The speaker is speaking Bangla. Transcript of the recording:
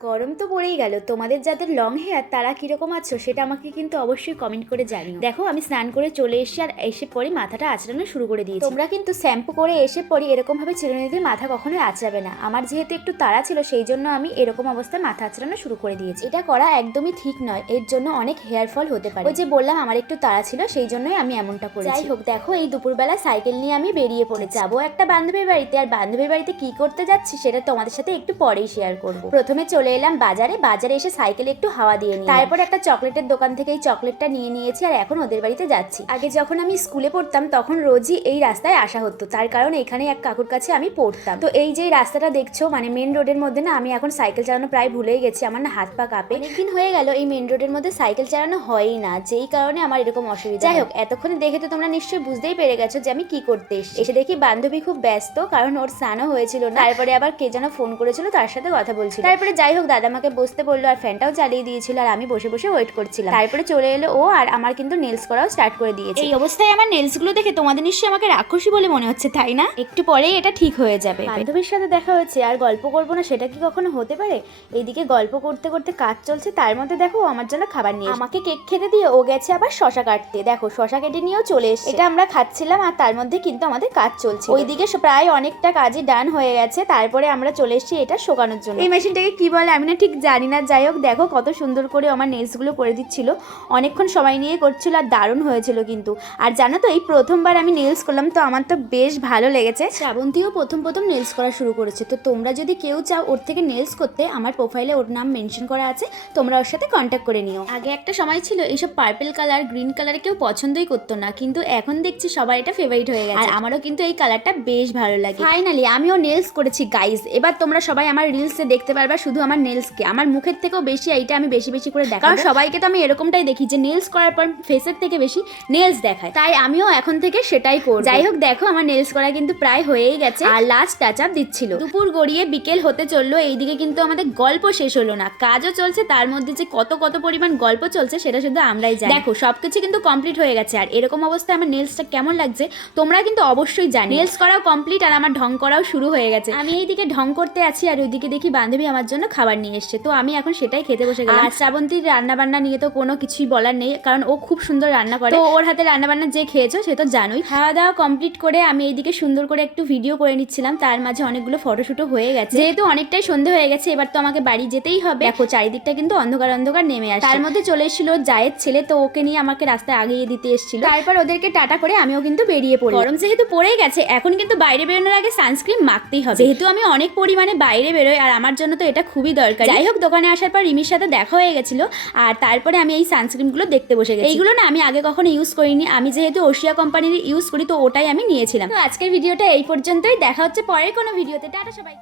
গরম তো পড়েই গেল। তোমাদের যাদের লং হেয়ার তারা কিরকম আছো সেটা আমাকে কিন্তু অবশ্যই কমেন্ট করে জানিও। দেখো আমি স্নান করে চলে এসেছি আর এসে পরে মাথাটা আঁচড়ানো শুরু করে দিয়েছি। তোমরা কিন্তু শ্যাম্পু করে এসে পরে এরকম ভাবে চিরুনি দিয়ে মাথা কখনোই আঁচড়াবে না। আমার যেহেতু একটু তাড়া ছিল সেই জন্য আমি এরকম অবস্থায় মাথা আঁচড়ানো শুরু করে দিয়েছি। এটা করা একদমই ঠিক নয়, এর জন্য অনেক হেয়ার ফল হতে পারে। ওই যে বললাম আমার একটু তাড়া ছিল সেই জন্যই আমি এমনটা করেছি। যাই হোক, দেখো এই দুপুরবেলা সাইকেল নিয়ে আমি বেরিয়ে পড়েছি। যাবো একটা বান্ধবীর বাড়িতে, আর বান্ধবীর বাড়িতে কি করতে যাচ্ছি সেটা তোমাদের সাথে একটু পরেই শেয়ার করবো। প্রথমে চলে এলাম বাজারে এসে সাইকেলে একটু হাওয়া দিয়ে নিই। তারপর একটা চকলেটের দোকান থেকে এই চকলেটটা নিয়ে নিয়েছি আর এখন ওদের বাড়িতে যাচ্ছি। আগে যখন আমি স্কুলে পড়তাম তখন রোজই এই রাস্তায় আসা হতো, তার কারণ এখানে এক কাকুর কাছে আমি পড়তাম। তো এই যে রাস্তাটা দেখছো মানে মেন রোডের মধ্যে না, আমি এখন সাইকেল চালানো প্রায় ভুলেই গেছি। আমার না হাত পা কাঁপে। অনেকদিন হয়ে গেল এই মেন রোডের মধ্যে সাইকেল চালানো হয়ই না, যেই কারণে আমার এরকম অসুবিধা। যাই হোক, এতক্ষণে দেখে তো তোমরা নিশ্চয়ই বুঝতেই পেরে গেছো যে আমি কি করতে এসে দেখি বান্ধবী খুব ব্যস্ত, কারণ ওর স্নানও হয়েছিল না। তারপরে আবার কে যেন ফোন করেছিল, তার সাথে কথা বলছিল। তারপরে যাই হোক, দাদা আমাকে বসতে বললো আর ফ্যানটাও চালিয়ে দিয়েছিল আর আমি বসে বসে ওয়েট করছিলাম। তারপরে চলে এলো ও, আর আমার কিন্তু নেলস করাও স্টার্ট করে দিয়েছে। এই অবস্থায় আমার নেলস গুলো দেখে তোমাদের নিশ্চয়ই আমাকে রাক্ষসী বলে মনে হচ্ছে, তাই না? একটু পরেই এটা ঠিক হয়ে যাবে। বান্ধবীর সাথে দেখা হয়েছে আর গল্প করবো না, সেটা কি কখনো হতে পারে? এইদিকে গল্প করতে করতে কাজ চলছে, তার মধ্যে দেখো আমার জন্য খাবার নিয়ে আমাকে কেক খেতে দিয়ে ও গেছে আবার শশা কাটতে। দেখো শশা কেটে নিয়েও চলে এসেছে। এটা আমরা খাচ্ছিলাম আর তার মধ্যে কিন্তু আমাদের কাজ চলছে। ওইদিকে প্রায় অনেকটা কাজই ডান হয়ে গেছে। তারপরে আমরা চলে এসেছি এটা শোকানোর জন্য। এই মেশিনটাকে কি বলে আমি না ঠিক জানি না। যাই হোক, দেখো কত সুন্দর করে আমার নেলসগুলো করে দিচ্ছিল, অনেকক্ষণ সময় নিয়ে করছিল আর দারুণ হয়েছিল কিন্তু। আর জানো তো, এই প্রথমবার আমি নেলস করলাম তো আমার তো বেশ ভালো লেগেছে। শ্রাবন্তীও প্রথম নেলস করা শুরু করেছে। তো তোমরা যদি কেউ চাও ওর থেকে নেলস করতে, আমার প্রোফাইলে ওর নাম মেনশন করা আছে, তোমরা ওর সাথে কন্ট্যাক্ট করে নিও। আগে একটা সময় ছিল এইসব পার্পল কালার গ্রিন কালার কেউ পছন্দই করতো না, কিন্তু এখন দেখছি সবার এটা ফেভারিট হয়ে গেছে। আর আমারও কিন্তু এই কালারটা বেশ ভালো লাগে। ফাইনালি আমিও নেলস করেছি গাইস। এবার তোমরা সবাই আমার রিলসে দেখতে পারবা শুধু আমার নেলসকে। আমার মুখের থেকেও বেশি এইটা আমি বেশি বেশি করে দেখাবো, কারণ সবাইকে তো আমি এরকমটাই দেখি যে নেলস করার পর ফেসের থেকে বেশি নেলস দেখায়, তাই আমিও এখন থেকে সেটাই করব। যাই হোক, দেখো আমার নেলস করা কিন্তু প্রায় হয়েই গেছে আর লাস্ট টাচ আপ দিচ্ছিল। দুপুর গড়িয়ে বিকেল হতে চললো, এইদিকে কিন্তু আমাদের গল্প শেষ হলো না, কাজও চলছে। তার মধ্যে যে কত পরিমাণ গল্প চলছে সেটা শুধু আমরাই জানি। দেখো সবকিছু কিন্তু কমপ্লিট হয়ে গেছে আর এরকম অবস্থায় আমার নেলসটা কেমন লাগছে তোমরা কিন্তু অবশ্যই জানি। নেলস করাও কমপ্লিট আর আমার ঢং করাও শুরু হয়ে গেছে। আমি এইদিকে ঢং করতে আছি আর ওইদিকে দেখি বান্ধবী আমার জন্য খাবার নিয়ে এসছে। তো আমি এখন সেটাই খেতে বসে গেলাম। আর শ্রাবন্তীর রান্না বান্না নিয়ে তো কোনো কিছুই বলার নেই, কারণ ও খুব সুন্দর রান্না করে। তো ওর হাতে রান্না বান্না যে খেয়েছো সে তো জানোই। খাওয়া দাওয়া কমপ্লিট করে আমি এইদিকে সুন্দর করে একটু ভিডিও করে নিচ্ছিলাম, তার মাঝে অনেকগুলো ফটোশুটও হয়ে গেছে। যেহেতু অনেকটাই সন্ধে হয়ে গেছে, এবার তো আমাকে বাড়ি যেতেই হবে। দেখো চারিদিকটা কিন্তু অন্ধকার নেমে আসে। তার মধ্যে চলে এসেছিল জায়ের ছেলে, তো ওকে নিয়ে আমাকে রাস্তায় আগিয়ে দিতে এসেছিল। তারপর ওদেরকে টাটা করে আমিও কিন্তু বেরিয়ে পড়ি। গরম যেহেতু পড়ে গেছে, এখন কিন্তু বাইরে বেরোনোর আগে সানস্ক্রিন মাখতেই হবে, যেহেতু আমি অনেক পরিমাণে বাইরে বেরোই আর আমার জন্য তো এটা খুবই দরকার। যাই হোক, দোকানে আসার পর রিমির সাথে দেখা হয়ে গেছিল আর তারপরে আমি এই সানস্ক্রিনগুলো দেখতে বসে গেছি। এইগুলো না আমি আগে কখনো ইউজ করিনি, আমি যেহেতু ওশিয়া কোম্পানির ইউজ করি তো ওটাই আমি নিয়েছিলাম। তো আজকের ভিডিওটা এই পর্যন্তই, দেখা হচ্ছে পরের কোনো ভিডিওতে। টাটা সবাই।